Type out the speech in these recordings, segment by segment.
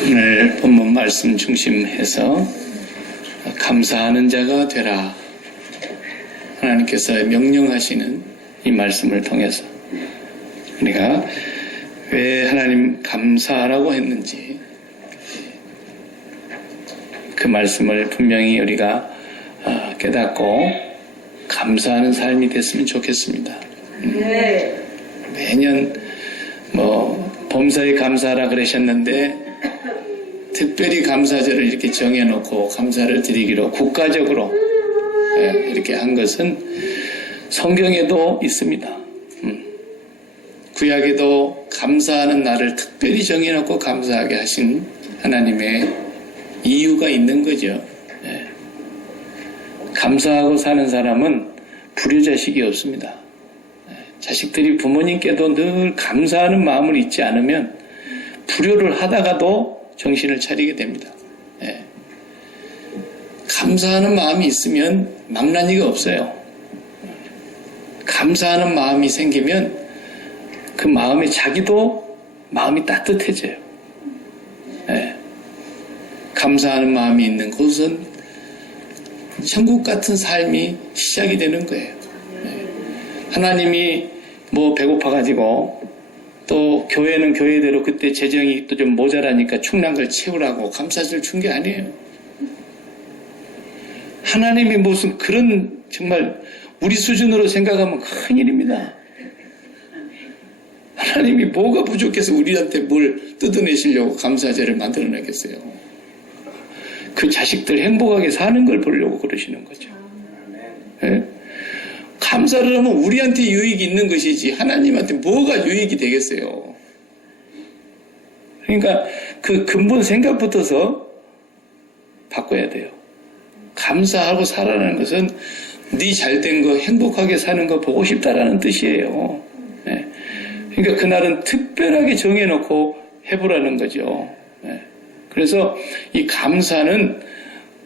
오늘 본문 말씀 중심해서 감사하는 자가 되라. 하나님께서 명령하시는 이 말씀을 통해서 우리가 왜 하나님 감사하라고 했는지 그 말씀을 분명히 우리가 깨닫고 감사하는 삶이 됐으면 좋겠습니다. 매년 범사에 감사하라 그러셨는데 특별히 감사절을 이렇게 정해놓고 감사를 드리기로 국가적으로 이렇게 한 것은 성경에도 있습니다. 구약에도 감사하는 날을 특별히 정해놓고 감사하게 하신 하나님의 이유가 있는 거죠. 감사하고 사는 사람은 불효자식이 없습니다. 자식들이 부모님께도 늘 감사하는 마음을 잊지 않으면 불효를 하다가도 정신을 차리게 됩니다. 감사하는 마음이 있으면 망나니가 없어요. 감사하는 마음이 생기면 그 마음에 자기도 마음이 따뜻해져요. 감사하는 마음이 있는 곳은 천국 같은 삶이 시작이 되는 거예요. 하나님이 배고파가지고 또 교회는 교회대로 그때 재정이 또 좀 모자라니까 충난 걸 채우라고 감사절 준 게 아니에요. 하나님이 무슨 그런 정말 우리 수준으로 생각하면 큰일입니다. 하나님이 뭐가 부족해서 우리한테 뭘 뜯어내시려고 감사절을 만들어내겠어요. 그 자식들 행복하게 사는 걸 보려고 그러시는 거죠. 감사를 하면 우리한테 유익이 있는 것이지 하나님한테 뭐가 유익이 되겠어요. 그러니까 그 근본 생각부터서 바꿔야 돼요. 감사하고 살아가는 것은 네 잘된 거 행복하게 사는 거 보고 싶다라는 뜻이에요. 그러니까 그날은 특별하게 정해놓고 해보라는 거죠. 그래서 이 감사는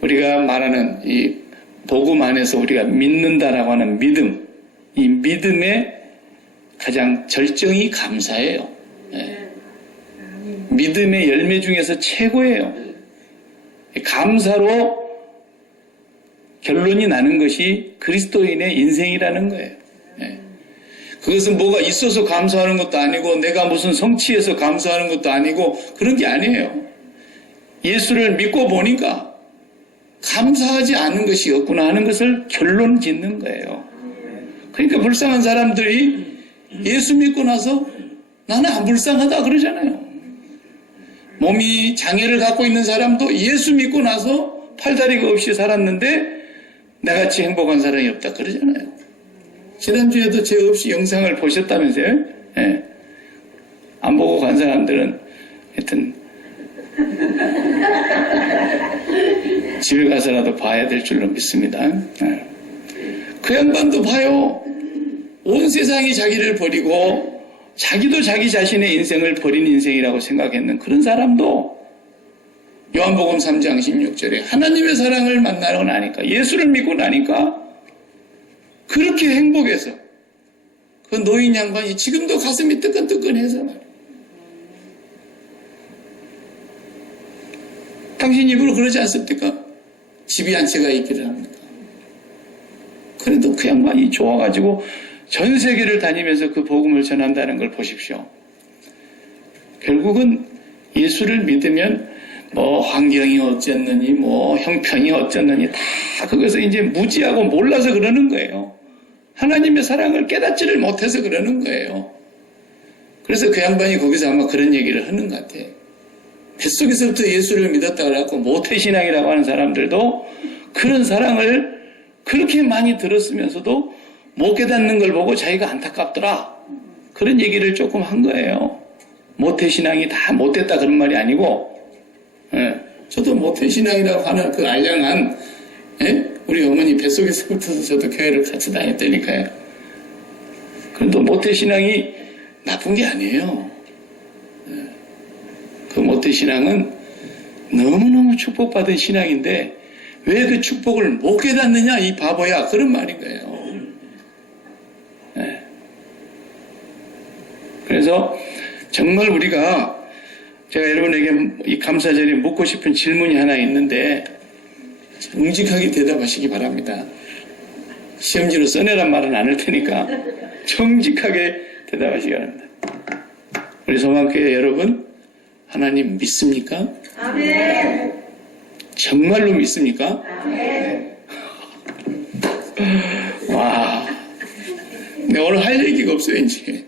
우리가 말하는 이 복음 안에서 우리가 믿는다라고 하는 믿음, 이 믿음의 가장 절정이 감사예요. 믿음의 열매 중에서 최고예요. 감사로 결론이 나는 것이 그리스도인의 인생이라는 거예요. 그것은 뭐가 있어서 감사하는 것도 아니고 내가 무슨 성취해서 감사하는 것도 아니고 그런 게 아니에요. 예수를 믿고 보니까 감사하지 않은 것이 없구나 하는 것을 결론 짓는 거예요. 그러니까 불쌍한 사람들이 예수 믿고 나서 나는 안 불쌍하다 그러잖아요. 몸이 장애를 갖고 있는 사람도 예수 믿고 나서 팔다리가 없이 살았는데 나같이 행복한 사람이 없다 그러잖아요. 지난주에도 제 없이 영상을 보셨다면서요? 안 보고 간 사람들은 하여튼 집에 가서라도 봐야 될 줄로 믿습니다. 그 양반도 봐요. 온 세상이 자기를 버리고 자기도 자기 자신의 인생을 버린 인생이라고 생각했는 그런 사람도 요한복음 3장 16절에 하나님의 사랑을 만나고 나니까 예수를 믿고 나니까 그렇게 행복해서 그 노인 양반이 지금도 가슴이 뜨끈뜨끈해서 말이에요. 당신 입으로 그러지 않습니까? 집이 한 채가 있기를 합니까? 그래도 그 양반이 좋아가지고 전 세계를 다니면서 그 복음을 전한다는 걸 보십시오. 결국은 예수를 믿으면 환경이 어쨌느니 형편이 어쨌느니 다 그것을 이제 무지하고 몰라서 그러는 거예요. 하나님의 사랑을 깨닫지를 못해서 그러는 거예요. 그래서 그 양반이 거기서 아마 그런 얘기를 하는 것 같아요. 뱃속에서부터 예수를 믿었다 그래갖고 모태신앙이라고 하는 사람들도 그런 사랑을 그렇게 많이 들었으면서도 못 깨닫는 걸 보고 자기가 안타깝더라. 그런 얘기를 조금 한 거예요. 모태신앙이 다 못됐다 그런 말이 아니고 저도 모태신앙이라고 하는 그 알량한 우리 어머니 뱃속에서부터 저도 교회를 같이 다녔다니까요. 그래도 모태신앙이 나쁜 게 아니에요. 그 모태신앙은 너무너무 축복받은 신앙인데 왜 그 축복을 못 깨닫느냐 이 바보야 그런 말인 거예요. 그래서 정말 우리가 제가 여러분에게 이 감사절에 묻고 싶은 질문이 하나 있는데 정직하게 대답하시기 바랍니다. 시험지로 써내란 말은 안 할 테니까 정직하게 대답하시기 바랍니다. 우리 소망교회 여러분, 하나님 믿습니까? 아멘. 정말로 믿습니까? 아멘. 와, 내가 오늘 할 얘기가 없어요, 이제.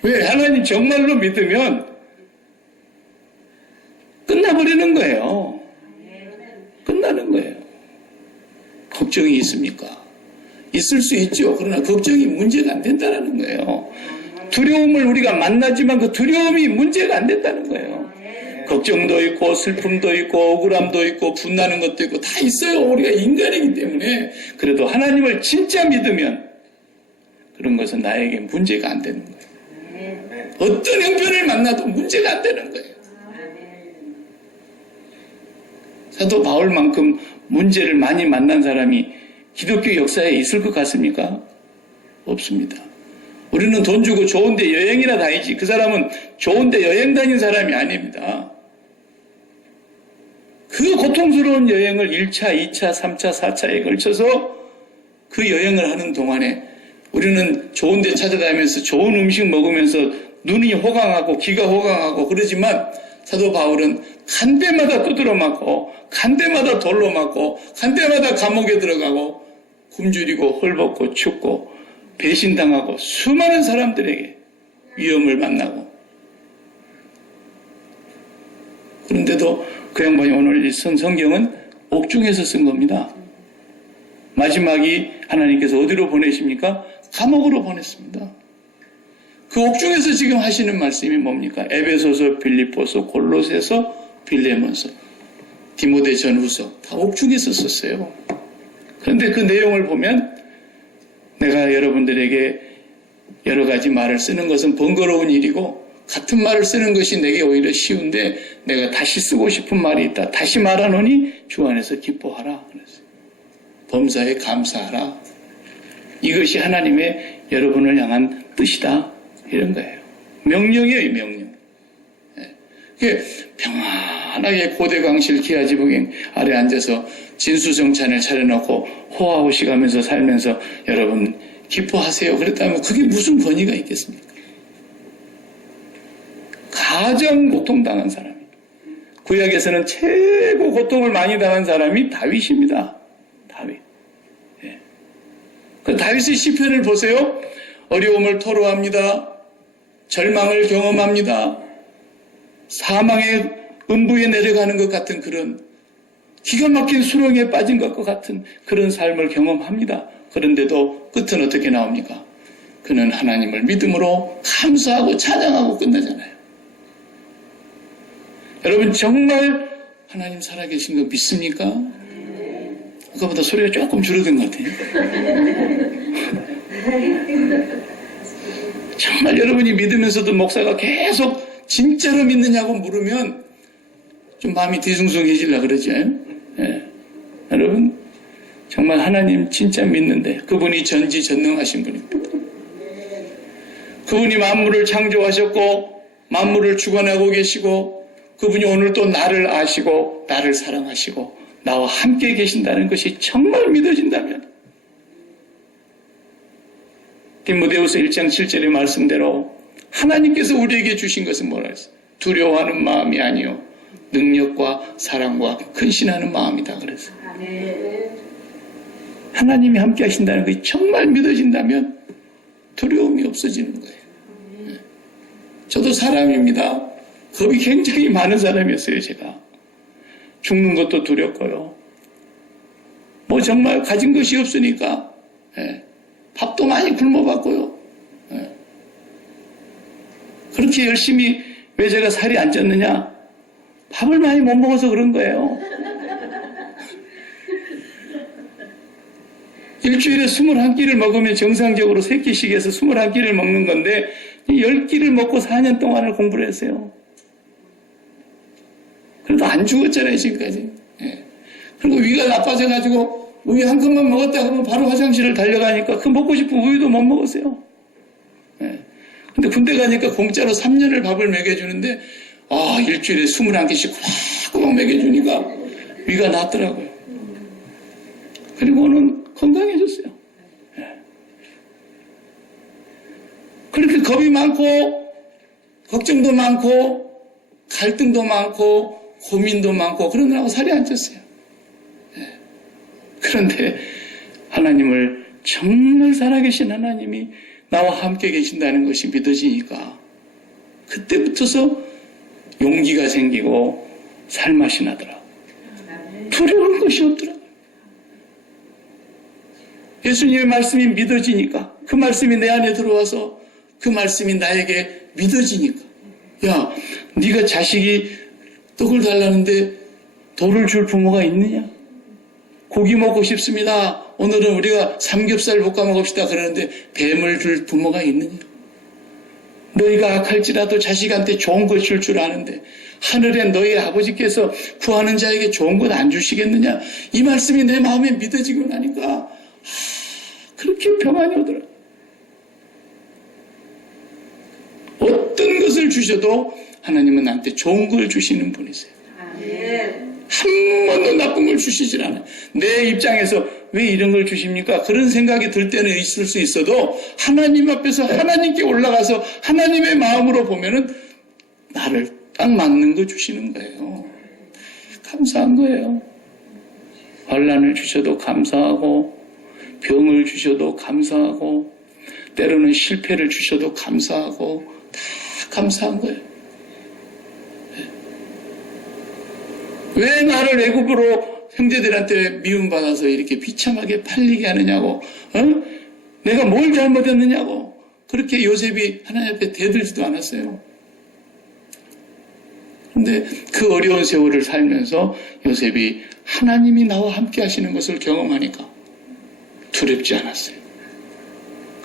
왜? 하나님 정말로 믿으면 끝나버리는 거예요. 끝나는 거예요. 걱정이 있습니까? 있을 수 있죠. 그러나 걱정이 문제가 안 된다는 거예요. 두려움을 우리가 만나지만 그 두려움이 문제가 안 된다는 거예요. 걱정도 있고 슬픔도 있고 억울함도 있고 분나는 것도 있고 다 있어요. 우리가 인간이기 때문에. 그래도 하나님을 진짜 믿으면 그런 것은 나에게 문제가 안 되는 거예요. 어떤 형편을 만나도 문제가 안 되는 거예요. 사도 바울만큼 문제를 많이 만난 사람이 기독교 역사에 있을 것 같습니까? 없습니다. 우리는 돈 주고 좋은데 여행이나 다니지 그 사람은 좋은데 여행 다닌 사람이 아닙니다. 그 고통스러운 여행을 1차, 2차, 3차, 4차에 걸쳐서 그 여행을 하는 동안에 우리는 좋은데 찾아다니면서 좋은 음식 먹으면서 눈이 호강하고 귀가 호강하고 그러지만 사도 바울은 간 데마다 두드러 맞고 간 데마다 돌로 맞고 간 데마다 감옥에 들어가고 굶주리고 헐벗고 춥고 배신당하고 수많은 사람들에게 위험을 만나고 그런데도 그 양반이 오늘 쓴 성경은 옥중에서 쓴 겁니다. 마지막이 하나님께서 어디로 보내십니까? 감옥으로 보냈습니다. 그 옥중에서 지금 하시는 말씀이 뭡니까? 에베소서, 빌립보서, 골로새서, 빌레몬서, 디모데 전후서 다 옥중에서 썼어요. 그런데 그 내용을 보면 내가 여러분들에게 여러 가지 말을 쓰는 것은 번거로운 일이고 같은 말을 쓰는 것이 내게 오히려 쉬운데 내가 다시 쓰고 싶은 말이 있다. 다시 말하노니 주 안에서 기뻐하라. 그랬어요. 범사에 감사하라. 이것이 하나님의 여러분을 향한 뜻이다. 이런 거예요. 명령이에요, 명령. 예. 평안하게 고대광실 기아지붕 아래 앉아서 진수정찬을 차려놓고 호화호시 가면서 살면서 여러분 기뻐하세요. 그랬다면 그게 무슨 권위가 있겠습니까? 가장 고통당한 사람이 구약에서는 최고 고통을 많이 당한 사람이 다윗입니다. 다윗. 예. 그 다윗의 시편을 보세요. 어려움을 토로합니다. 절망을 경험합니다. 사망의 음부에 내려가는 것 같은 그런 기가 막힌 수렁에 빠진 것과 같은 그런 삶을 경험합니다. 그런데도 끝은 어떻게 나옵니까? 그는 하나님을 믿음으로 감사하고 찬양하고 끝나잖아요. 여러분 정말 하나님 살아계신 거 믿습니까? 아까보다 소리가 조금 줄어든 것 같아요. 정말 여러분이 믿으면서도 목사가 계속 진짜로 믿느냐고 물으면 좀 마음이 뒤숭숭해지려고 그러죠. 예. 여러분 정말 하나님 진짜 믿는데 그분이 전지전능하신 분입니다. 그분이 만물을 창조하셨고 만물을 주관하고 계시고 그분이 오늘 또 나를 아시고 나를 사랑하시고 나와 함께 계신다는 것이 정말 믿어진다면 디모데후서 1장 7절의 말씀대로 하나님께서 우리에게 주신 것은 뭐라 했어요? 두려워하는 마음이 아니요 능력과 사랑과 근신하는 마음이다 그랬어요. 하나님이 함께 하신다는 것이 정말 믿어진다면 두려움이 없어지는 거예요. 저도 사람입니다. 겁이 굉장히 많은 사람이었어요. 제가 죽는 것도 두렵고요. 뭐 정말 가진 것이 없으니까 밥도 많이 굶어봤고요. 그렇게 열심히 왜 제가 살이 안 쪘느냐? 밥을 많이 못 먹어서 그런 거예요. 일주일에 21끼를 먹으면 정상적으로 3끼씩 해서 21끼를 먹는 건데 10끼를 먹고 4년 동안을 공부를 했어요. 그래도 안 죽었잖아요, 지금까지. 그리고 위가 나빠져가지고 우유 한 컵만 먹었다 그러면 바로 화장실을 달려가니까 그 먹고 싶은 우유도 못 먹었어요. 근데 군대 가니까 공짜로 3년을 밥을 먹여주는데 일주일에 21개씩 꼬박꼬박 먹여주니까 위가 낫더라고요. 그리고는 건강해졌어요. 예. 그렇게 겁이 많고 걱정도 많고 갈등도 많고 고민도 많고 그러느라고 살이 안 쪘어요. 예. 그런데 하나님을 정말 살아계신 하나님이 나와 함께 계신다는 것이 믿어지니까 그때부터서 용기가 생기고 살맛이 나더라. 두려울 것이 없더라. 예수님의 말씀이 믿어지니까 그 말씀이 내 안에 들어와서 그 말씀이 나에게 믿어지니까 야, 네가 자식이 떡을 달라는데 돌을 줄 부모가 있느냐? 고기 먹고 싶습니다. 오늘은 우리가 삼겹살 볶아 먹읍시다. 그러는데 뱀을 줄 부모가 있느냐? 너희가 악할지라도 자식한테 좋은 것 줄 줄 아는데 하늘에 너희 아버지께서 구하는 자에게 좋은 것 안 주시겠느냐? 이 말씀이 내 마음에 믿어지고 나니까 그렇게 평안이 오더라. 어떤 것을 주셔도 하나님은 나한테 좋은 걸 주시는 분이세요. 한 번도 나쁜 걸 주시질 않아요. 내 입장에서 왜 이런 걸 주십니까? 그런 생각이 들 때는 있을 수 있어도 하나님 앞에서 하나님께 올라가서 하나님의 마음으로 보면은 나를 딱 맞는 거 주시는 거예요. 감사한 거예요. 환난을 주셔도 감사하고 병을 주셔도 감사하고 때로는 실패를 주셔도 감사하고 다 감사한 거예요. 왜 나를 애굽으로 형제들한테 미움받아서 이렇게 비참하게 팔리게 하느냐고, 내가 뭘 잘못했느냐고, 그렇게 요셉이 하나님 앞에 대들지도 않았어요. 그런데 그 어려운 세월을 살면서 요셉이 하나님이 나와 함께 하시는 것을 경험하니까 두렵지 않았어요.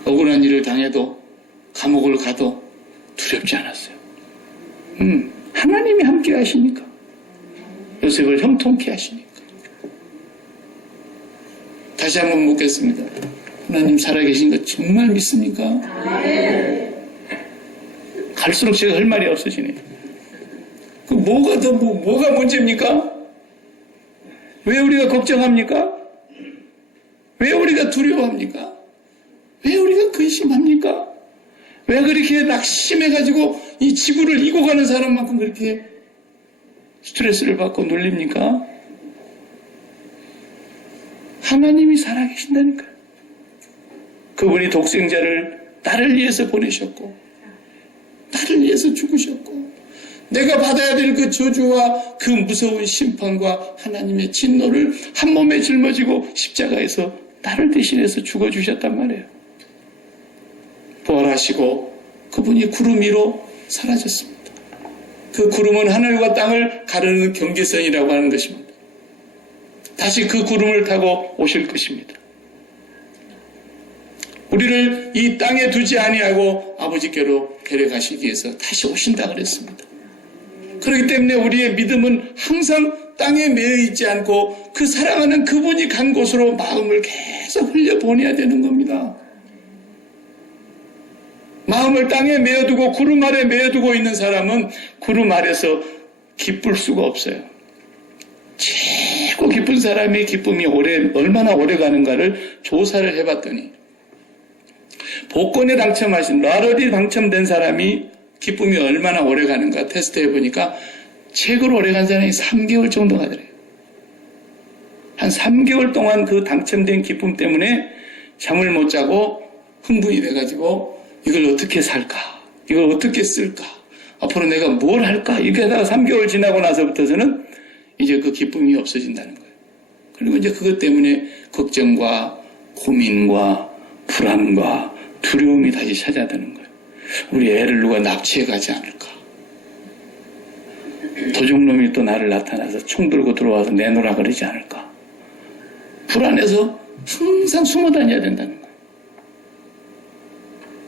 억울한 일을 당해도 감옥을 가도 두렵지 않았어요. 하나님이 함께 하시니까. 요셉을 형통케 하시니까. 다시 한번 묻겠습니다. 하나님 살아계신 거 정말 믿습니까? 갈수록 제가 할 말이 없어지네요. 그 뭐가 문제입니까? 왜 우리가 걱정합니까? 왜 우리가 두려워합니까? 왜 우리가 근심합니까? 왜 그렇게 낙심해가지고 이 지구를 이고 가는 사람만큼 그렇게 스트레스를 받고 눌립니까? 하나님이 살아계신다니까요. 그분이 독생자를 나를 위해서 보내셨고 나를 위해서 죽으셨고 내가 받아야 될 그 저주와 그 무서운 심판과 하나님의 진노를 한 몸에 짊어지고 십자가에서 나를 대신해서 죽어주셨단 말이에요. 부활하시고 그분이 구름 위로 사라졌습니다. 그 구름은 하늘과 땅을 가르는 경계선이라고 하는 것입니다. 다시 그 구름을 타고 오실 것입니다. 우리를 이 땅에 두지 아니하고 아버지께로 데려가시기 위해서 다시 오신다 그랬습니다. 그렇기 때문에 우리의 믿음은 항상 땅에 매여 있지 않고 그 사랑하는 그분이 간 곳으로 마음을 계속 흘려보내야 되는 겁니다. 마음을 땅에 메어두고 구름 아래 메어두고 있는 사람은 구름 아래서 기쁠 수가 없어요. 최고 기쁜 사람이 기쁨이 얼마나 오래 가는가를 조사를 해봤더니 복권에 당첨하신 라러리 당첨된 사람이 기쁨이 얼마나 오래 가는가 테스트 해보니까 최고로 오래 간 사람이 3개월 정도 가더래요. 한 3개월 동안 그 당첨된 기쁨 때문에 잠을 못 자고 흥분이 돼가지고 이걸 어떻게 살까? 이걸 어떻게 쓸까? 앞으로 내가 뭘 할까? 이렇게 하다가 3개월 지나고 나서부터서는 이제 그 기쁨이 없어진다는 거예요. 그리고 이제 그것 때문에 걱정과 고민과 불안과 두려움이 다시 찾아드는 거예요. 우리 애를 누가 납치해 가지 않을까? 도둑놈이 또 나를 나타나서 총 들고 들어와서 내놓으라 그러지 않을까? 불안해서 항상 숨어 다녀야 된다는 거예요.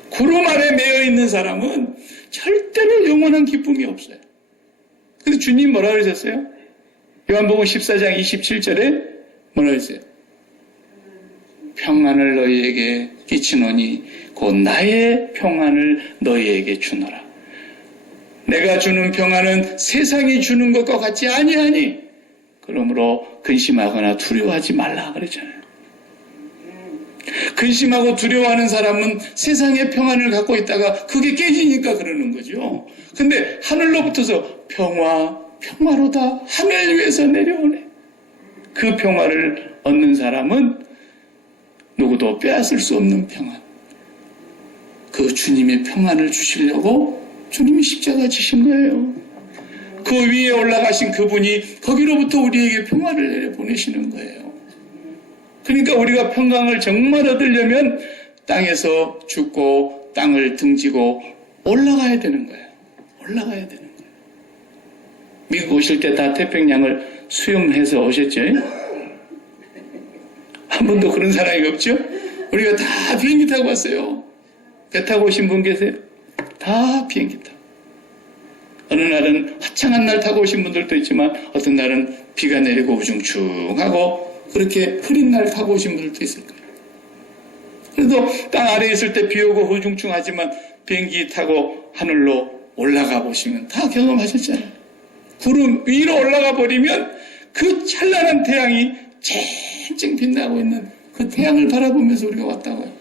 구름 아래 매여 있는 사람은 절대로 영원한 기쁨이 없어요. 그래서 주님 뭐라 그러셨어요? 요한복음 14장 27절에 뭐라 그러세요? 평안을 너희에게 끼치노니 곧 나의 평안을 너희에게 주노라. 내가 주는 평안은 세상이 주는 것과 같지 아니하니 그러므로 근심하거나 두려워하지 말라 그랬잖아요. 근심하고 두려워하는 사람은 세상의 평안을 갖고 있다가 그게 깨지니까 그러는 거죠. 근데 하늘로부터서 평화로다 하늘 위에서 내려오네. 그 평화를 얻는 사람은 누구도 빼앗을 수 없는 평안. 그 주님의 평안을 주시려고 주님이 십자가 지신 거예요. 그 위에 올라가신 그분이 거기로부터 우리에게 평화를 내려보내시는 거예요. 그러니까 우리가 평강을 정말 얻으려면 땅에서 죽고 땅을 등지고 올라가야 되는 거예요. 올라가야 되는 거예요. 미국 오실 때 다 태평양을 수영해서 오셨죠? 한 번도 그런 사람이 없죠? 우리가 다 비행기 타고 왔어요. 배 타고 오신 분 계세요? 다 비행기 타고. 어느 날은 화창한 날 타고 오신 분들도 있지만 어떤 날은 비가 내리고 우중충하고 그렇게 흐린 날 타고 오신 분들도 있을 거예요. 그래도 땅 아래에 있을 때 비 오고 우중충하지만 비행기 타고 하늘로 올라가 보시면 다 경험하셨잖아요. 구름 위로 올라가 버리면 그 찬란한 태양이 쨍쨍 빛나고 있는 그 태양을 바라보면서 우리가 왔다고요.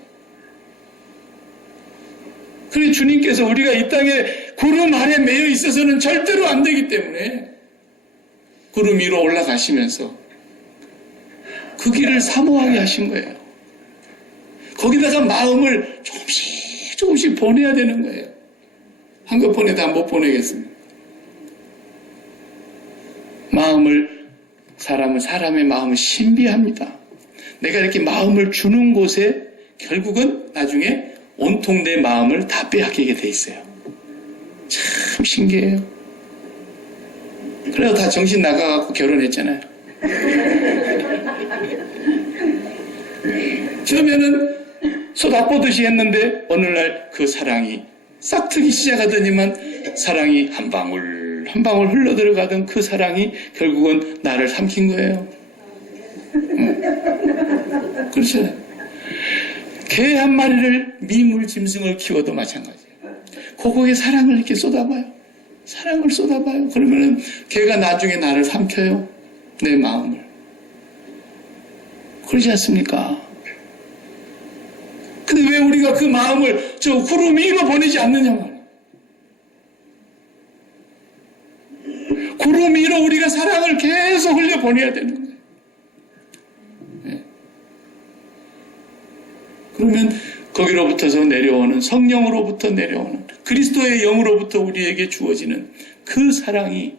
그래 주님께서 우리가 이 땅에 구름 아래 매여 있어서는 절대로 안 되기 때문에 구름 위로 올라가시면서 그 길을 사모하게 하신 거예요. 거기다가 마음을 조금씩 보내야 되는 거예요. 한꺼번에 다 못 보내겠습니다. 사람의 마음은 신비합니다. 내가 이렇게 마음을 주는 곳에 결국은 나중에 온통 내 마음을 다 빼앗기게 돼 있어요. 참 신기해요. 그래서 다 정신 나가갖고 결혼했잖아요. 처음에는 쏟아보듯이 했는데 어느 날 그 사랑이 싹트기 시작하더니만 사랑이 한 방울 한 방울 흘러들어가던 그 사랑이 결국은 나를 삼킨 거예요. 그렇잖아요. 개 한 마리를 미물 짐승을 키워도 마찬가지예요. 그거에 사랑을 이렇게 쏟아봐요. 사랑을 쏟아봐요. 그러면은 개가 나중에 나를 삼켜요. 내 마음을. 그러지 않습니까? 근데 왜 우리가 그 마음을 저 구름 위로 보내지 않느냐 말이에요. 구름 위로 우리가 사랑을 계속 흘려보내야 되는 거예요. 네. 그러면 거기로부터서 내려오는 성령으로부터 내려오는 그리스도의 영으로부터 우리에게 주어지는 그 사랑이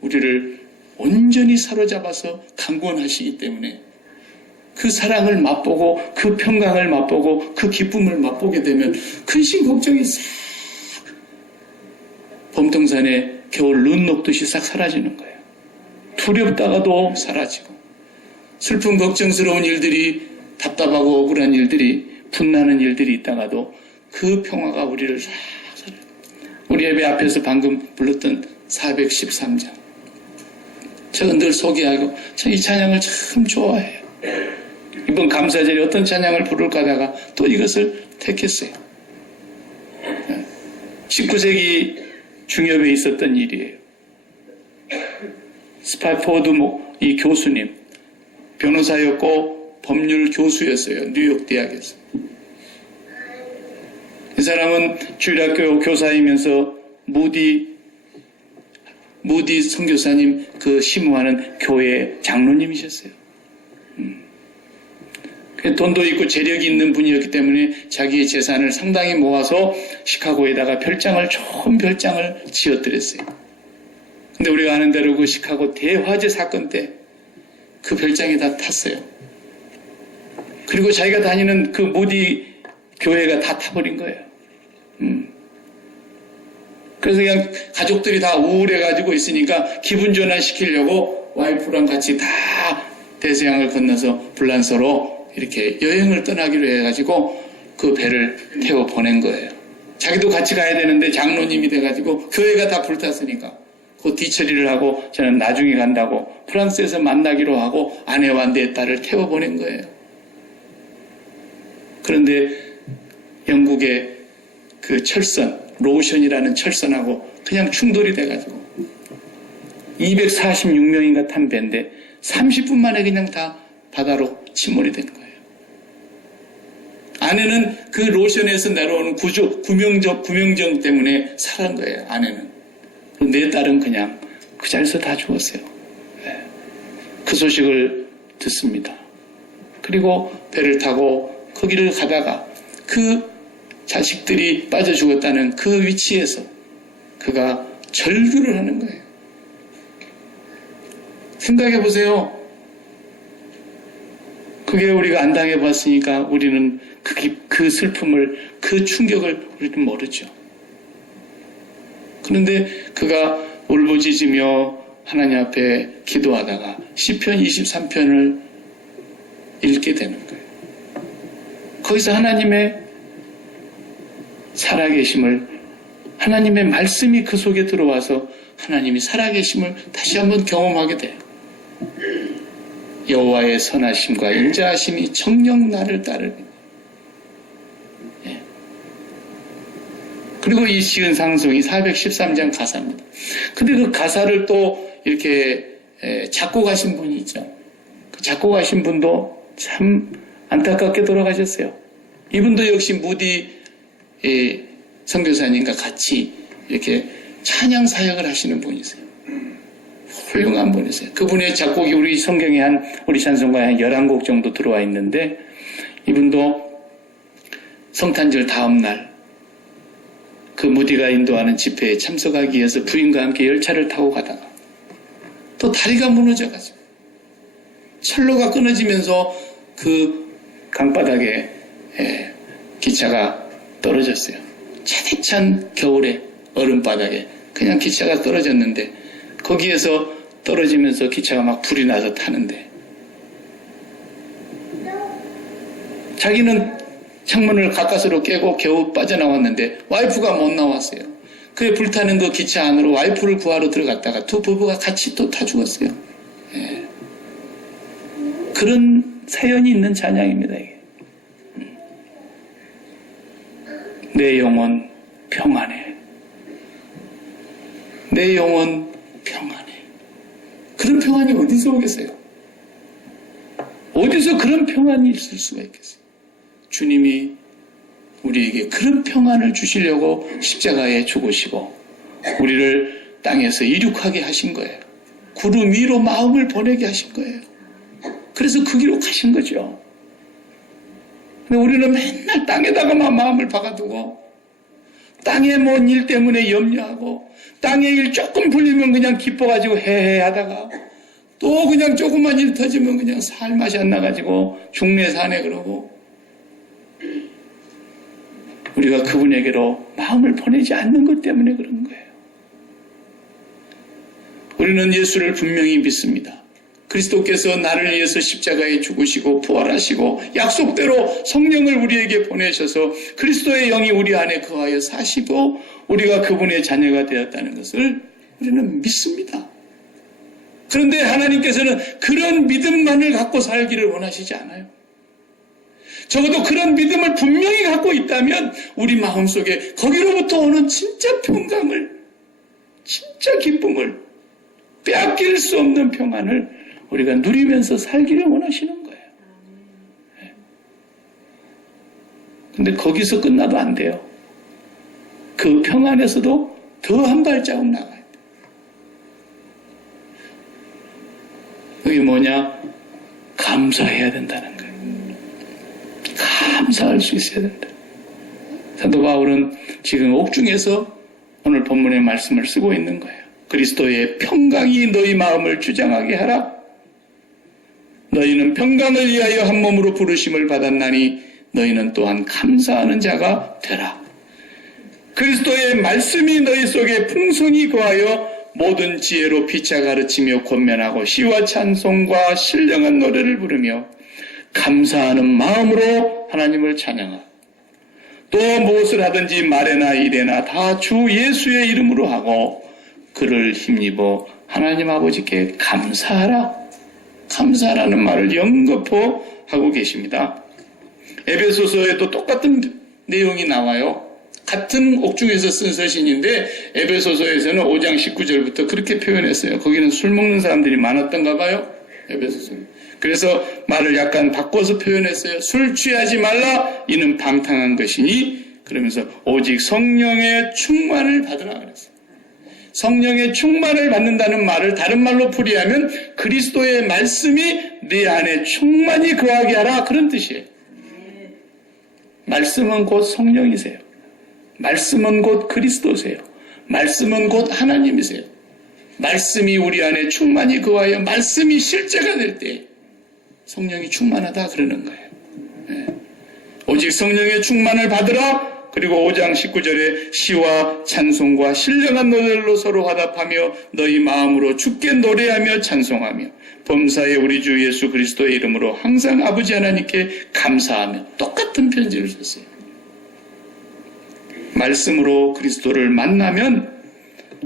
우리를 온전히 사로잡아서 강권하시기 때문에 그 사랑을 맛보고 그 평강을 맛보고 그 기쁨을 맛보게 되면 근심 걱정이 싹 봄동산에 겨울 눈 녹듯이 싹 사라지는 거예요. 두렵다가도 사라지고 슬픈 걱정스러운 일들이 답답하고 억울한 일들이 분나는 일들이 있다가도 그 평화가 우리를 싹 사라져요. 우리 예배 앞에서 방금 불렀던 413장 저는 늘 소개하고 저 이 찬양을 참 좋아해요. 이번 감사절에 어떤 찬양을 부를까 하다가 또 이것을 택했어요. 19세기 중엽에 있었던 일이에요. 스파포드 이 교수님, 변호사였고 법률 교수였어요. 뉴욕 대학에서. 이 사람은 주일학교 교사이면서 무디 선교사님 그 심우하는 교회 장로님이셨어요. 돈도 있고 재력이 있는 분이었기 때문에 자기의 재산을 상당히 모아서 시카고에다가 좋은 별장을 지어드렸어요. 근데 우리가 아는 대로 그 시카고 대화재 사건 때 그 별장에 다 탔어요. 그리고 자기가 다니는 그 무디 교회가 다 타버린 거예요. 그래서 그냥 가족들이 다 우울해가지고 있으니까 기분 전환시키려고 와이프랑 같이 다 대서양을 건너서 불란서로 이렇게 여행을 떠나기로 해가지고 그 배를 태워 보낸 거예요. 자기도 같이 가야 되는데 장로님이 돼가지고 교회가 다 불탔으니까 그 뒤처리를 하고 저는 나중에 간다고 프랑스에서 만나기로 하고 아내와 내 딸을 태워 보낸 거예요. 그런데 영국의 그 철선, 로션이라는 철선하고 그냥 충돌이 돼가지고 246명인가 탄 배인데 30분 만에 그냥 다 바다로 침몰이 된 거예요. 아내는 그 로션에서 내려오는 구명정 때문에 살은 거예요. 아내는. 내 딸은 그냥 그 자리에서 다 죽었어요. 그 소식을 듣습니다. 그리고 배를 타고 거기를 가다가 그 자식들이 빠져 죽었다는 그 위치에서 그가 절규를 하는 거예요. 생각해 보세요. 그게 우리가 안 당해봤으니까 우리는 그 슬픔을, 그 충격을 우리는 모르죠. 그런데 그가 울부짖으며 하나님 앞에 기도하다가 시편 23편을 읽게 되는 거예요. 거기서 하나님의 살아계심을, 하나님의 말씀이 그 속에 들어와서 하나님이 살아계심을 다시 한번 경험하게 돼요. 여호와의 선하심과 인자하심이 정녕 나를 따르니. 예. 그리고 이 시은 상송이 413장 가사입니다. 근데 그 가사를 또 이렇게 작곡하신 분이 있죠. 그 작곡하신 분도 참 안타깝게 돌아가셨어요. 이분도 역시 무디 선교사님과 같이 이렇게 찬양 사역을 하시는 분이세요. 훌륭한 분이세요. 그분의 작곡이 우리 성경에 우리 찬송가에 한 11곡 정도 들어와 있는데, 이분도 성탄절 다음날 그 무디가 인도하는 집회에 참석하기 위해서 부인과 함께 열차를 타고 가다가 또 다리가 무너져가지고 철로가 끊어지면서 그 강바닥에 기차가 떨어졌어요. 차디찬 겨울에 얼음바닥에 그냥 기차가 떨어졌는데, 거기에서 떨어지면서 기차가 막 불이 나서 타는데 자기는 창문을 가까스로 깨고 겨우 빠져나왔는데 와이프가 못 나왔어요. 그에 불타는 그 기차 안으로 와이프를 구하러 들어갔다가 두 부부가 같이 또 타 죽었어요. 예. 그런 사연이 있는 찬양입니다. 이게. 내 영혼 평안해. 내 영혼 평안해. 그런 평안이 어디서 오겠어요? 어디서 그런 평안이 있을 수가 있겠어요? 주님이 우리에게 그런 평안을 주시려고 십자가에 죽으시고 우리를 땅에서 이륙하게 하신 거예요. 구름 위로 마음을 보내게 하신 거예요. 그래서 그 길로 가신 거죠. 근데 우리는 맨날 땅에다가만 마음을 박아두고 땅의 뭔 일 때문에 염려하고 땅의 일 조금 풀리면 그냥 기뻐가지고 헤헤하다가 또 그냥 조금만 일 터지면 그냥 살 맛이 안 나가지고 죽네 사네 그러고, 우리가 그분에게로 마음을 보내지 않는 것 때문에 그런 거예요. 우리는 예수를 분명히 믿습니다. 그리스도께서 나를 위해서 십자가에 죽으시고 부활하시고 약속대로 성령을 우리에게 보내셔서 그리스도의 영이 우리 안에 거하여 사시고 우리가 그분의 자녀가 되었다는 것을 우리는 믿습니다. 그런데 하나님께서는 그런 믿음만을 갖고 살기를 원하시지 않아요. 적어도 그런 믿음을 분명히 갖고 있다면 우리 마음속에 거기로부터 오는 진짜 평강을, 진짜 기쁨을, 빼앗길 수 없는 평안을 우리가 누리면서 살기를 원하시는 거예요. 근데 거기서 끝나도 안 돼요. 그 평안에서도 더 한 발자국 나가야 돼요. 그게 뭐냐? 감사해야 된다는 거예요. 감사할 수 있어야 된다. 사도 바울은 지금 옥중에서 오늘 본문의 말씀을 쓰고 있는 거예요. 그리스도의 평강이 너희 마음을 주장하게 하라. 너희는 평강을 위하여 한 몸으로 부르심을 받았나니 너희는 또한 감사하는 자가 되라. 그리스도의 말씀이 너희 속에 풍성히 거하여 모든 지혜로 피차 가르치며 권면하고 시와 찬송과 신령한 노래를 부르며 감사하는 마음으로 하나님을 찬양하라. 또 무엇을 하든지 말에나 일에나 다 주 예수의 이름으로 하고 그를 힘입어 하나님 아버지께 감사하라. 감사라는 말을 연거푸 하고 계십니다. 에베소서에도 똑같은 내용이 나와요. 같은 옥중에서 쓴 서신인데 에베소서에서는 5장 19절부터 그렇게 표현했어요. 거기는 술 먹는 사람들이 많았던가 봐요. 에베소서. 그래서 말을 약간 바꿔서 표현했어요. 술 취하지 말라. 이는 방탕한 것이니. 그러면서 오직 성령의 충만을 받으라 그랬어요. 성령의 충만을 받는다는 말을 다른 말로 풀이하면 그리스도의 말씀이 네 안에 충만히 거하게 하라. 그런 뜻이에요. 말씀은 곧 성령이세요. 말씀은 곧 그리스도세요. 말씀은 곧 하나님이세요. 말씀이 우리 안에 충만히 거하여 말씀이 실제가 될 때 성령이 충만하다 그러는 거예요. 네. 오직 성령의 충만을 받으라. 그리고 5장 19절에 시와 찬송과 신령한 노래로 서로 화답하며 너희 마음으로 주께 노래하며 찬송하며 범사에 우리 주 예수 그리스도의 이름으로 항상 아버지 하나님께 감사하며 똑같은 편지를 썼어요. 말씀으로 그리스도를 만나면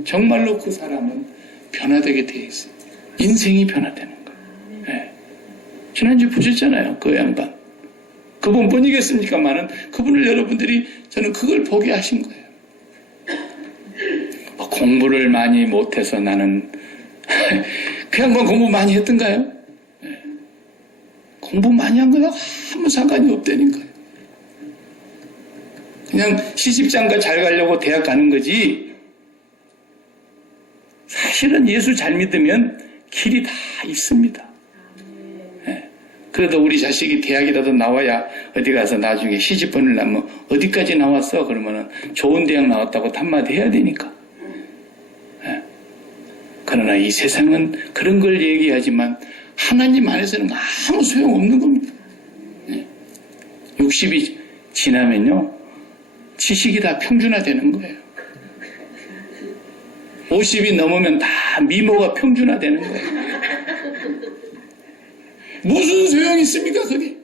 정말로 그 사람은 변화되게 되어 있어요. 인생이 변화되는 거예요. 네. 지난주에 보셨잖아요. 그 양반. 그분뿐이겠습니까만은 그분을 여러분들이 저는 그걸 보게 하신 거예요. 공부를 많이 못해서 나는 그 양반 공부 많이 했던가요? 네. 공부 많이 한 거랑 아무 상관이 없다니까요. 그냥 시집장가 잘 가려고 대학 가는 거지. 사실은 예수 잘 믿으면 길이 다 있습니다. 네. 그래도 우리 자식이 대학이라도 나와야 어디 가서 나중에 시집번을 나면 어디까지 나왔어? 그러면은 좋은 대학 나왔다고 한마디 해야 되니까. 네. 그러나 이 세상은 그런 걸 얘기하지만 하나님 안에서는 아무 소용없는 겁니다. 네. 60이 지나면요. 지식이 다 평준화되는 거예요. 50이 넘으면 다 미모가 평준화되는 거예요. 무슨 소용이 있습니까, 그게?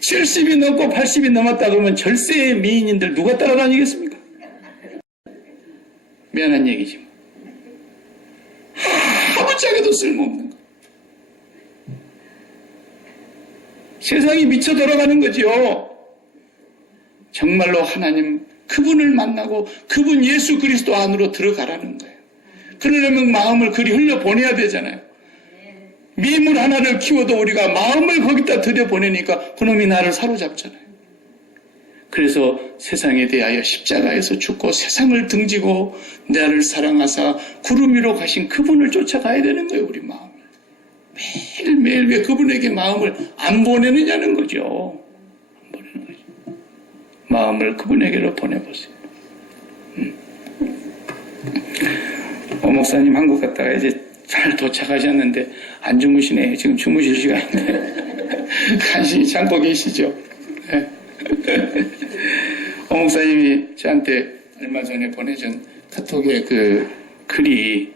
70이 넘고 80이 넘었다 그러면 절세의 미인인들 누가 따라다니겠습니까? 미안한 얘기지. 아무짝에도 쓸모없는 거예요. 세상이 미쳐 돌아가는 거지요. 정말로 하나님 그분을 만나고 그분 예수 그리스도 안으로 들어가라는 거예요. 그러려면 마음을 그리 흘려보내야 되잖아요. 미물 하나를 키워도 우리가 마음을 거기다 들여보내니까 그놈이 나를 사로잡잖아요. 그래서 세상에 대하여 십자가에서 죽고 세상을 등지고 나를 사랑하사 구름 위로 가신 그분을 쫓아가야 되는 거예요. 우리 마음이. 매일매일 왜 그분에게 마음을 안 보내느냐는 거죠. 마음을 그분에게로 보내보세요. 목사님 한국 갔다가 이제 잘 도착하셨는데 안 주무시네. 지금 주무실 시간인데 간신히 참고 계시죠. 네. 목사님이 저한테 얼마 전에 보내준 카톡의 그 글이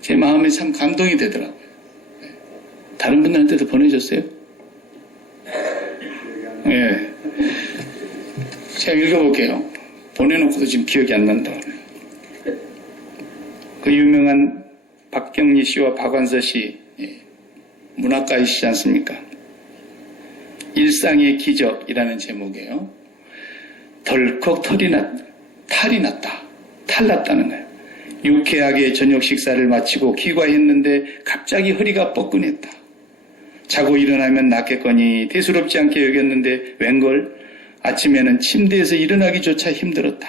제 마음에 참 감동이 되더라고요. 다른 분들한테도 보내줬어요? 예. 제가 읽어볼게요. 보내놓고도 지금 기억이 안 난다. 그 유명한 박경리 씨와 박완서 씨, 문학가이시지 않습니까? 일상의 기적이라는 제목이에요. 덜컥 탈이 났다. 탈났다는 거예요. 유쾌하게 저녁 식사를 마치고 귀가했는데 갑자기 허리가 뻐근했다. 자고 일어나면 낫겠거니 대수롭지 않게 여겼는데 웬걸 아침에는 침대에서 일어나기조차 힘들었다.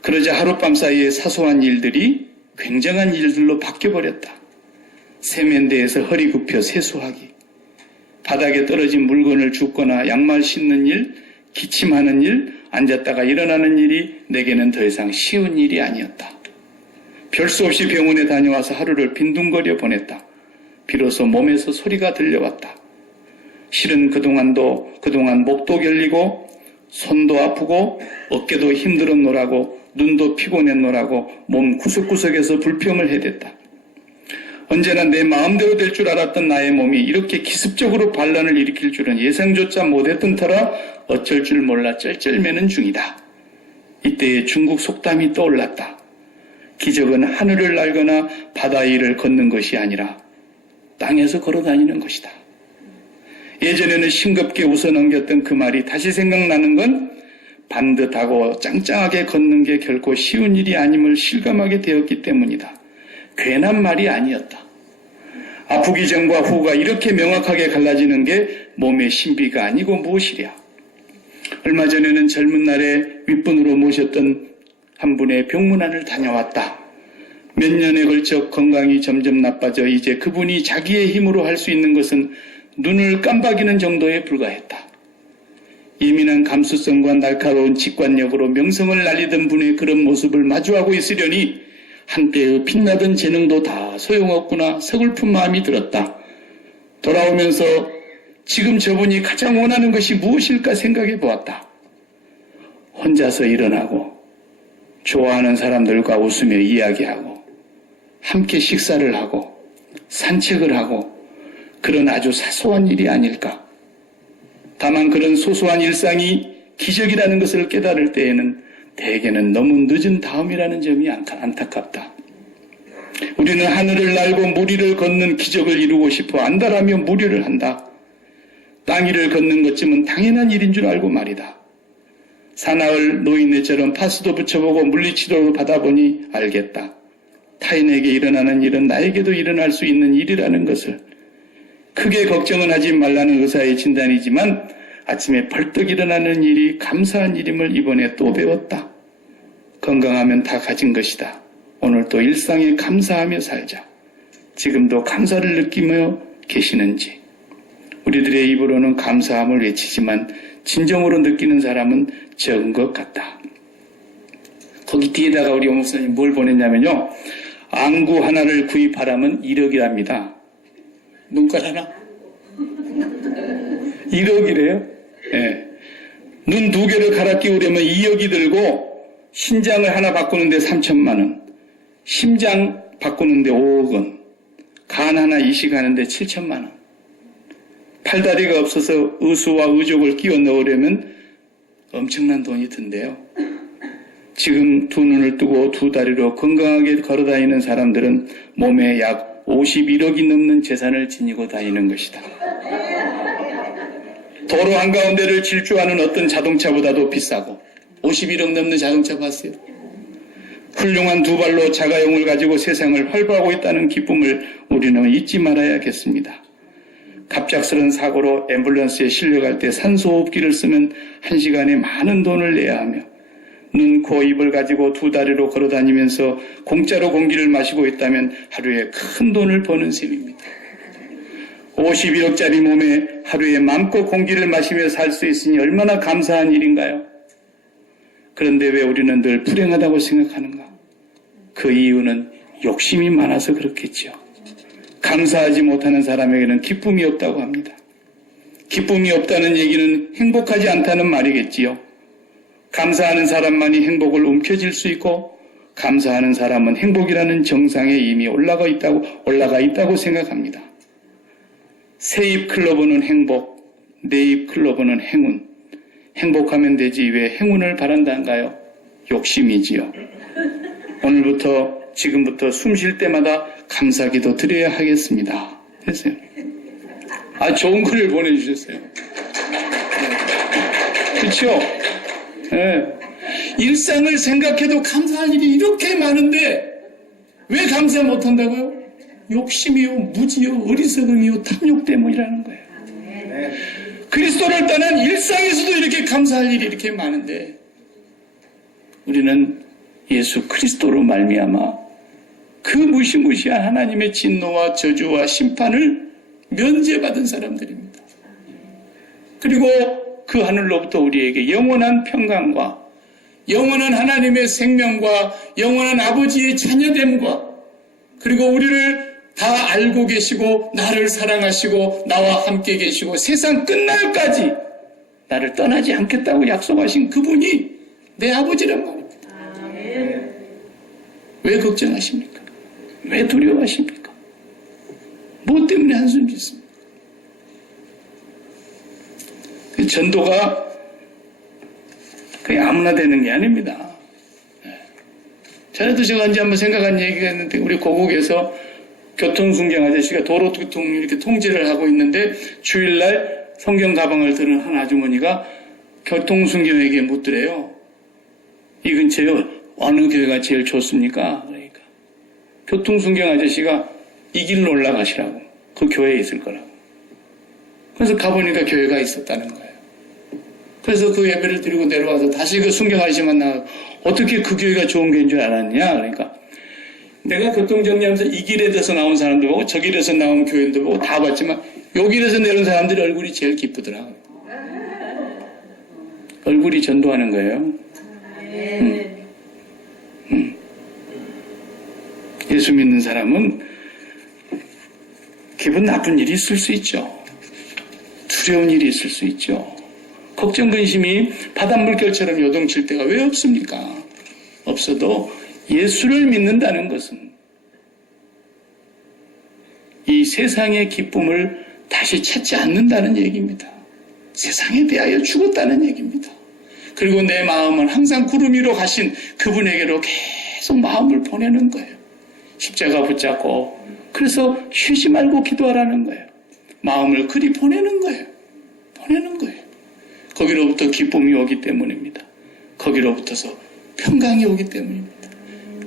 그러자 하룻밤 사이에 사소한 일들이 굉장한 일들로 바뀌어버렸다. 세면대에서 허리 굽혀 세수하기, 바닥에 떨어진 물건을 줍거나 양말 신는 일, 기침하는 일, 앉았다가 일어나는 일이 내게는 더 이상 쉬운 일이 아니었다. 별 수 없이 병원에 다녀와서 하루를 빈둥거려 보냈다. 비로소 몸에서 소리가 들려왔다. 실은 그동안 목도 결리고 손도 아프고 어깨도 힘들었노라고 눈도 피곤했노라고 몸 구석구석에서 불평을 해댔다. 언제나 내 마음대로 될 줄 알았던 나의 몸이 이렇게 기습적으로 반란을 일으킬 줄은 예상조차 못했던 터라 어쩔 줄 몰라 쩔쩔매는 중이다. 이때에 중국 속담이 떠올랐다. 기적은 하늘을 날거나 바다 위를 걷는 것이 아니라 땅에서 걸어다니는 것이다. 예전에는 싱겁게 웃어넘겼던 그 말이 다시 생각나는 건 반듯하고 짱짱하게 걷는 게 결코 쉬운 일이 아님을 실감하게 되었기 때문이다. 괜한 말이 아니었다. 아프기 전과 후가 이렇게 명확하게 갈라지는 게 몸의 신비가 아니고 무엇이랴. 얼마 전에는 젊은 날에 윗분으로 모셨던 한 분의 병문안을 다녀왔다. 몇 년에 걸쳐 건강이 점점 나빠져 이제 그분이 자기의 힘으로 할 수 있는 것은 눈을 깜박이는 정도에 불과했다. 예민한 감수성과 날카로운 직관력으로 명성을 날리던 분의 그런 모습을 마주하고 있으려니 한때의 빛나던 재능도 다 소용없구나 서글픈 마음이 들었다. 돌아오면서 지금 저분이 가장 원하는 것이 무엇일까 생각해 보았다. 혼자서 일어나고 좋아하는 사람들과 웃으며 이야기하고 함께 식사를 하고 산책을 하고 그런 아주 사소한 일이 아닐까. 다만 그런 소소한 일상이 기적이라는 것을 깨달을 때에는 대개는 너무 늦은 다음이라는 점이 안타깝다. 우리는 하늘을 날고 물 위를 걷는 기적을 이루고 싶어 안달하며 무리를 한다. 땅 위를 걷는 것쯤은 당연한 일인 줄 알고 말이다. 사나흘 노인네처럼 파스도 붙여보고 물리치료를 받아보니 알겠다. 타인에게 일어나는 일은 나에게도 일어날 수 있는 일이라는 것을. 크게 걱정은 하지 말라는 의사의 진단이지만 아침에 벌떡 일어나는 일이 감사한 일임을 이번에 또 배웠다. 건강하면 다 가진 것이다. 오늘 또 일상에 감사하며 살자. 지금도 감사를 느끼며 계시는지. 우리들의 입으로는 감사함을 외치지만 진정으로 느끼는 사람은 적은 것 같다. 거기 뒤에다가 우리 목사님 뭘 보냈냐면요. 안구 하나를 구입하라면 1억이랍니다. 눈깔 하나? 1억이래요? 예. 눈 2개를 갈아 끼우려면 2억이 들고 신장을 하나 바꾸는데 3천만 원, 심장 바꾸는데 5억 원, 간 하나 이식하는데 7천만 원. 팔다리가 없어서 의수와 의족을 끼워 넣으려면 엄청난 돈이 든대요. 지금 두 눈을 뜨고 두 다리로 건강하게 걸어다니는 사람들은 몸에 약 51억이 넘는 재산을 지니고 다니는 것이다. 도로 한가운데를 질주하는 어떤 자동차보다도 비싸고 51억 넘는 자동차 봤어요? 훌륭한 두 발로 자가용을 가지고 세상을 활보하고 있다는 기쁨을 우리는 잊지 말아야겠습니다. 갑작스런 사고로 앰뷸런스에 실려갈 때 산소호흡기를 쓰면 1시간에 많은 돈을 내야 하며 눈, 코, 입을 가지고 두 다리로 걸어다니면서 공짜로 공기를 마시고 있다면 하루에 큰 돈을 버는 셈입니다. 51억짜리 몸에 하루에 마음껏 공기를 마시며 살 수 있으니 얼마나 감사한 일인가요? 그런데 왜 우리는 늘 불행하다고 생각하는가? 그 이유는 욕심이 많아서 그렇겠죠. 감사하지 못하는 사람에게는 기쁨이 없다고 합니다. 기쁨이 없다는 얘기는 행복하지 않다는 말이겠지요. 감사하는 사람만이 행복을 움켜쥘 수 있고 감사하는 사람은 행복이라는 정상에 이미 올라가 있다고 생각합니다. 새입 클로버는 행복, 네입 클로버는 행운. 행복하면 되지 왜 행운을 바란다는가요? 욕심이지요. 오늘부터 지금부터 숨 쉴 때마다 감사기도 드려야 하겠습니다. 했어요. 좋은 글을 보내주셨어요. 그렇죠? 네. 일상을 생각해도 감사할 일이 이렇게 많은데 왜 감사 못한다고요? 욕심이요, 무지요, 어리석음이요, 탐욕 때문이라는 거예요. 그리스도를 떠난 일상에서도 이렇게 감사할 일이 이렇게 많은데 우리는 예수 그리스도로 말미암아 그 무시무시한 하나님의 진노와 저주와 심판을 면제받은 사람들입니다. 그리고 그 하늘로부터 우리에게 영원한 평강과 영원한 하나님의 생명과 영원한 아버지의 자녀됨과 그리고 우리를 다 알고 계시고 나를 사랑하시고 나와 함께 계시고 세상 끝날까지 나를 떠나지 않겠다고 약속하신 그분이 내 아버지란 말입니다. 왜 걱정하십니까? 왜 두려워하십니까? 뭐 때문에 한숨 짓습니까? 전도가 그냥 아무나 되는 게 아닙니다. 전에도 제가 언제 한번 생각한 얘기가 있는데 우리 고국에서 교통순경 아저씨가 도로교통 이렇게 통제를 하고 있는데 주일날 성경 가방을 들은 한 아주머니가 교통순경에게 묻더래요. 이 근처에 어느 교회가 제일 좋습니까? 그러니까 교통순경 아저씨가 이 길로 올라가시라고. 그 교회에 있을 거라고. 그래서 가보니까 교회가 있었다는 거예요. 그래서 그 예배를 드리고 내려와서 다시 그 순경 아저씨 만나고 어떻게 그 교회가 좋은 교회인 줄 알았냐? 그러니까 내가 교통정리하면서 이 길에서 나온 사람도 보고 저 길에서 나온 교인도 보고 다 봤지만 요 길에서 내려온 사람들이 얼굴이 제일 기쁘더라. 얼굴이 전도하는 거예요. 예수 믿는 사람은 기분 나쁜 일이 있을 수 있죠. 두려운 일이 있을 수 있죠. 걱정, 근심이 바닷물결처럼 요동칠 때가 왜 없습니까? 없어도 예수를 믿는다는 것은 이 세상의 기쁨을 다시 찾지 않는다는 얘기입니다. 세상에 대하여 죽었다는 얘기입니다. 그리고 내 마음은 항상 구름 위로 가신 그분에게로 계속 마음을 보내는 거예요. 십자가 붙잡고 그래서 쉬지 말고 기도하라는 거예요. 마음을 그리 보내는 거예요. 보내는 거예요. 거기로부터 기쁨이 오기 때문입니다. 거기로부터서 평강이 오기 때문입니다.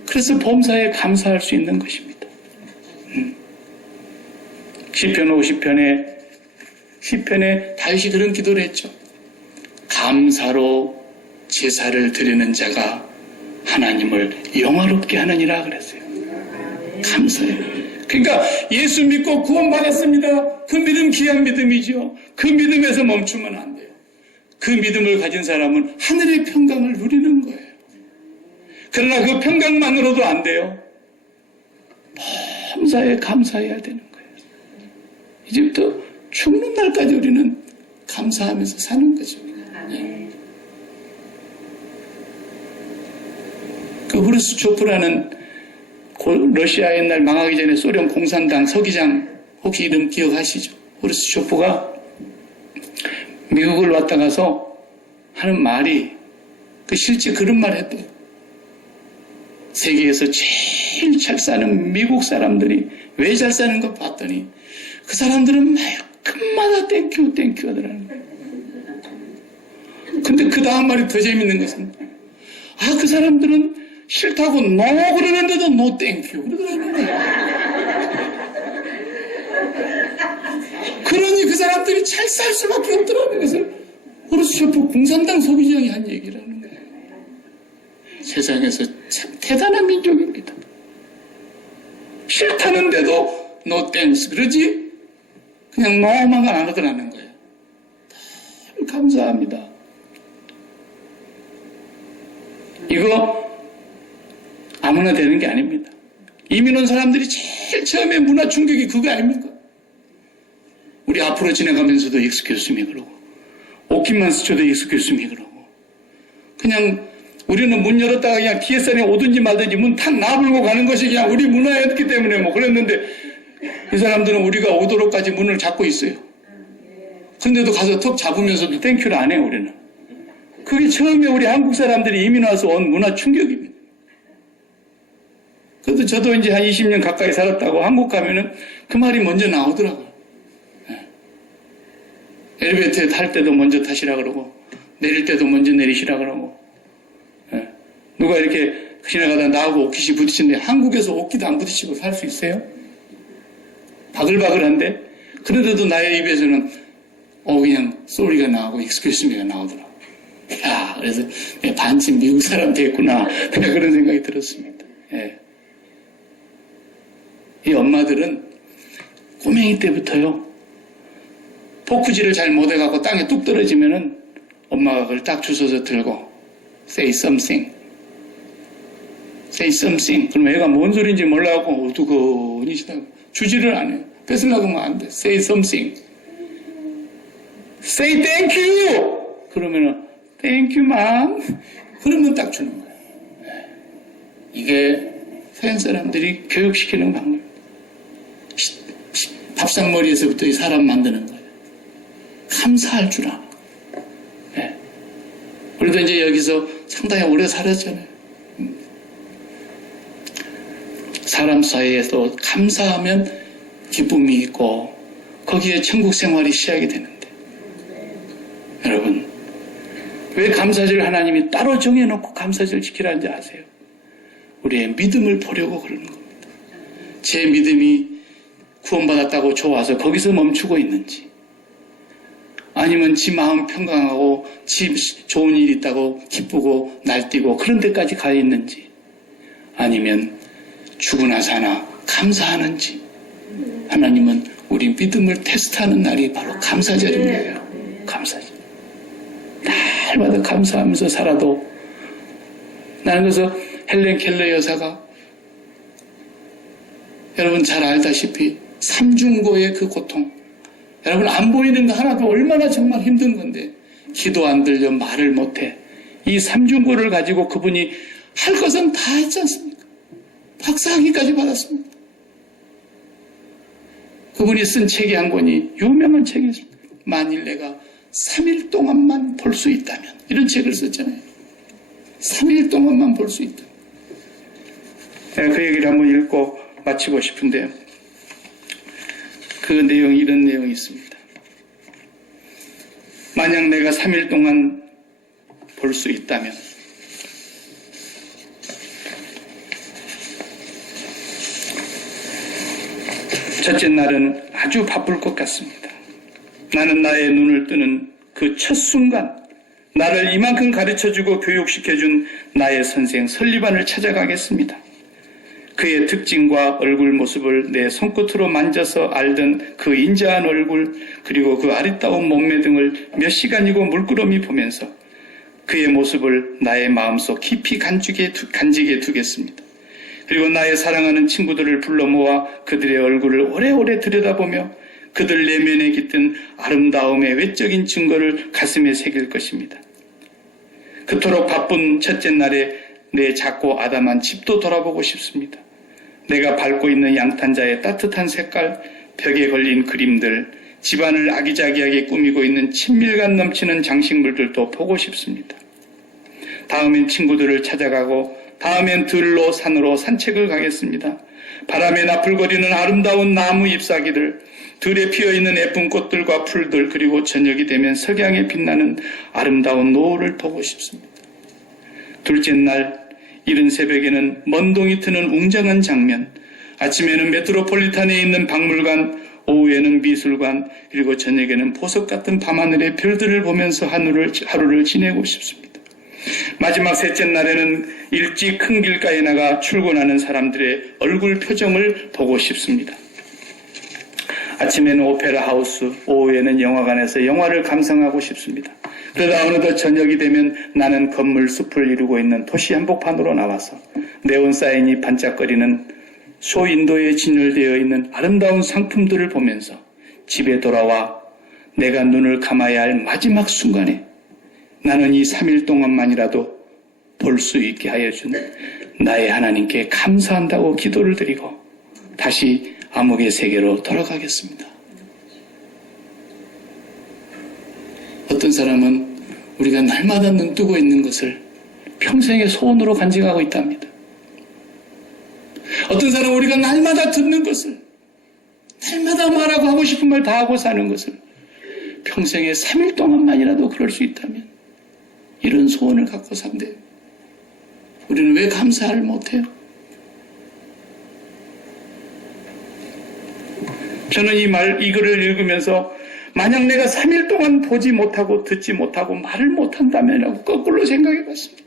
그래서 범사에 감사할 수 있는 것입니다. 시편 50편에 다윗이 그런 기도를 했죠. 감사로 제사를 드리는 자가 하나님을 영화롭게 하느니라 그랬어요. 감사해요. 그러니까 예수 믿고 구원받았습니다. 그 믿음 귀한 믿음이죠. 그 믿음에서 멈추면 안 돼요. 그 믿음을 가진 사람은 하늘의 평강을 누리는 거예요. 그러나 그 평강만으로도 안 돼요. 범사에 감사해야 되는 거예요. 이제부터 죽는 날까지 우리는 감사하면서 사는 거죠. 그 후르츠 초프라는 러시아 옛날 망하기 전에 소련 공산당 서기장 혹시 이름 기억하시죠? 후르츠 초프가 미국을 왔다 가서 하는 말이 그 실제 그런 말 했대요. 세계에서 제일 잘 사는 미국 사람들이 왜 잘 사는 거 봤더니 그 사람들은 말끝마다 땡큐 하더라는 거예요. 근데 그 다음 말이 더 재밌는 것은 그 사람들은 싫다고 노 그러는데도 노 땡큐 그러더라는 거예요. 그러니 그 사람들이 잘 살 수밖에 없더라는 것을 후르츠 초프 공산당 소비장이 한 얘기라는 거예요. 세상에서 참 대단한 민족입니다. 싫다는데도 노 땡스 그러지 그냥 노만 안 하더라는 거예요. 참 감사합니다. 이거 아무나 되는 게 아닙니다. 이민 온 사람들이 제일 처음에 문화 충격이 그거 아닙니까? 우리 앞으로 지나가면서도 excuse me 그러고 옷깃만 스쳐도 excuse me 그러고 그냥 우리는 문 열었다가 그냥 뒤에 사람이 오든지 말든지 문 탁 나불고 가는 것이 그냥 우리 문화였기 때문에 뭐 그랬는데 이 사람들은 우리가 오도록까지 문을 잡고 있어요. 근데도 가서 턱 잡으면서도 땡큐를 안 해요 우리는. 그게 처음에 우리 한국 사람들이 이민 와서 온 문화 충격입니다. 그래도 저도 이제 한 20년 가까이 살았다고 한국 가면은 그 말이 먼저 나오더라고요. 엘리베이터에 탈 때도 먼저 타시라 그러고 내릴 때도 먼저 내리시라 그러고 누가 이렇게 지나가다 나하고 옷깃이 부딪히는데 한국에서 옷깃 안 부딪히고 살 수 있어요? 바글바글한데 그런데도 나의 입에서는 그냥 쏘리가 나오고 익스큐스미가 나오더라고요. 야, 그래서 반쯤 미국 사람 됐구나 내가 그런 생각이 들었습니다. 예. 이 엄마들은 꼬맹이 때부터요 포크질을 잘 못해갖고 땅에 뚝 떨어지면은 엄마가 그걸 딱 주워서 들고 say something 그럼 애가 뭔 소리인지 몰라갖고 어두거니 시다고 주지를 안 해요. 뺏으려고 하면 안 돼. say something say thank you 그러면은 thank you mom 그러면 딱 주는 거예요. 이게 서양 사람들이 교육시키는 방법입니다. 밥상머리에서부터 이 사람 만드는 거예요. 감사할 줄 아는 거예요. 네. 우리도 이제 여기서 상당히 오래 살았잖아요. 사람 사이에서 감사하면 기쁨이 있고 거기에 천국 생활이 시작이 되는데 여러분, 왜 감사절 하나님이 따로 정해놓고 감사절 지키라는 줄 아세요? 우리의 믿음을 보려고 그러는 겁니다. 제 믿음이 구원받았다고 좋아서 거기서 멈추고 있는지, 아니면 지 마음 평강하고 지 좋은 일 있다고 기쁘고 날뛰고 그런 데까지 가 있는지, 아니면 죽으나 사나 감사하는지. 하나님은 우리 믿음을 테스트하는 날이 바로 감사절인 거예요. 감사절. 날마다 감사하면서 살아도, 나는 그래서 헬렌 켈러 여사가 여러분 잘 알다시피 삼중고의 그 고통, 여러분 안 보이는 거 하나도 얼마나 정말 힘든 건데, 기도 안 들려 말을 못해. 이 삼중고를 가지고 그분이 할 것은 다 했지 않습니까? 박사학위까지 받았습니다. 그분이 쓴 책이 한 권이 유명한 책이 있습니다. 만일 내가 3일 동안만 볼 수 있다면, 이런 책을 썼잖아요. 3일 동안만 볼 수 있다. 그 얘기를 한번 읽고 마치고 싶은데요. 그 내용이 이런 내용이 있습니다. 만약 내가 3일 동안 볼 수 있다면, 첫째 날은 아주 바쁠 것 같습니다. 나는 나의 눈을 뜨는 그 첫 순간, 나를 이만큼 가르쳐주고 교육시켜준 나의 선생 설리반을 찾아가겠습니다. 그의 특징과 얼굴 모습을 내 손끝으로 만져서 알던 그 인자한 얼굴, 그리고 그 아리따운 몸매 등을 몇 시간이고 물끄러미 보면서 그의 모습을 나의 마음속 깊이 간직해 두겠습니다. 그리고 나의 사랑하는 친구들을 불러 모아 그들의 얼굴을 오래오래 들여다보며 그들 내면에 깃든 아름다움의 외적인 증거를 가슴에 새길 것입니다. 그토록 바쁜 첫째 날에 내 작고 아담한 집도 돌아보고 싶습니다. 내가 밟고 있는 양탄자의 따뜻한 색깔, 벽에 걸린 그림들, 집안을 아기자기하게 꾸미고 있는 친밀감 넘치는 장식물들도 보고 싶습니다. 다음엔 친구들을 찾아가고, 다음엔 들로 산으로 산책을 가겠습니다. 바람에 나풀거리는 아름다운 나무 잎사귀들, 들에 피어있는 예쁜 꽃들과 풀들, 그리고 저녁이 되면 석양에 빛나는 아름다운 노을을 보고 싶습니다. 둘째 날 이른 새벽에는 먼동이 트는 웅장한 장면, 아침에는 메트로폴리탄에 있는 박물관, 오후에는 미술관, 그리고 저녁에는 보석 같은 밤하늘의 별들을 보면서 하루를 지내고 싶습니다. 마지막 셋째 날에는 일찍 큰 길가에 나가 출근하는 사람들의 얼굴 표정을 보고 싶습니다. 아침에는 오페라 하우스, 오후에는 영화관에서 영화를 감상하고 싶습니다. 그러다 어느덧 저녁이 되면 나는 건물 숲을 이루고 있는 도시 한복판으로 나와서 네온 사인이 반짝거리는 소인도에 진열되어 있는 아름다운 상품들을 보면서 집에 돌아와 내가 눈을 감아야 할 마지막 순간에 나는 이 3일 동안만이라도 볼 수 있게 하여 준 나의 하나님께 감사한다고 기도를 드리고 다시 암흑의 세계로 돌아가겠습니다. 어떤 사람은 우리가 날마다 눈 뜨고 있는 것을 평생의 소원으로 간직하고 있답니다. 어떤 사람은 우리가 날마다 듣는 것을, 날마다 말하고 하고 싶은 말 다 하고 사는 것을 평생의 3일 동안만이라도 그럴 수 있다면 이런 소원을 갖고 산대요. 우리는 왜 감사를 못해요? 저는 이 글을 읽으면서 만약 내가 3일 동안 보지 못하고 듣지 못하고 말을 못한다면이라고 거꾸로 생각해 봤습니다.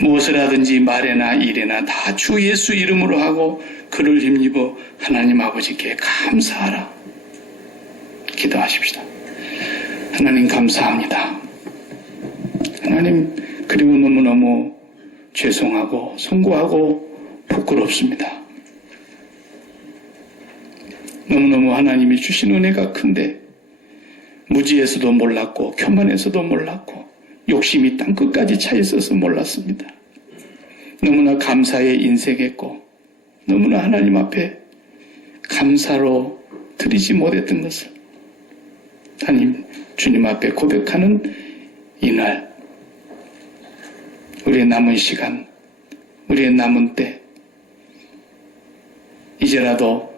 무엇을 하든지 말에나 일에나 다 주 예수 이름으로 하고 그를 힘입어 하나님 아버지께 감사하라. 기도하십시다. 하나님 감사합니다. 하나님, 그리고 너무너무 죄송하고 송구하고 부끄럽습니다. 너무너무 하나님이 주신 은혜가 큰데 무지에서도 몰랐고 교만에서도 몰랐고 욕심이 땅끝까지 차 있어서 몰랐습니다. 너무나 감사에 인색했고 너무나 하나님 앞에 감사로 드리지 못했던 것을 하나님 주님 앞에 고백하는 이날, 우리의 남은 시간, 우리의 남은 때 이제라도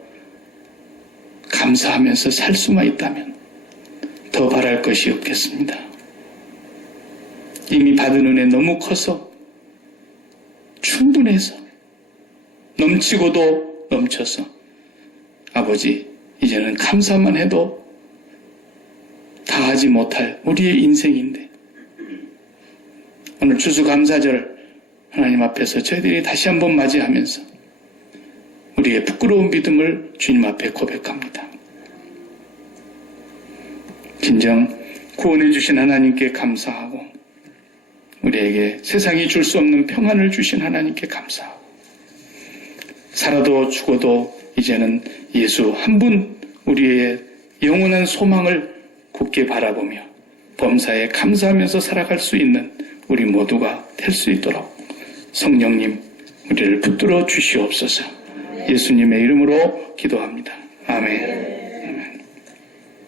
감사하면서 살 수만 있다면 더 바랄 것이 없겠습니다. 이미 받은 은혜 너무 커서 충분해서 넘치고도 넘쳐서 아버지 이제는 감사만 해도 다 하지 못할 우리의 인생인데 오늘 추수감사절 하나님 앞에서 저희들이 다시 한번 맞이하면서 우리의 부끄러운 믿음을 주님 앞에 고백합니다. 진정 구원해 주신 하나님께 감사하고 우리에게 세상이 줄 수 없는 평안을 주신 하나님께 감사하고 살아도 죽어도 이제는 예수 한 분 우리의 영원한 소망을 굳게 바라보며 범사에 감사하면서 살아갈 수 있는 우리 모두가 될 수 있도록 성령님 우리를 붙들어 주시옵소서. 예수님의 이름으로 기도합니다. 아멘.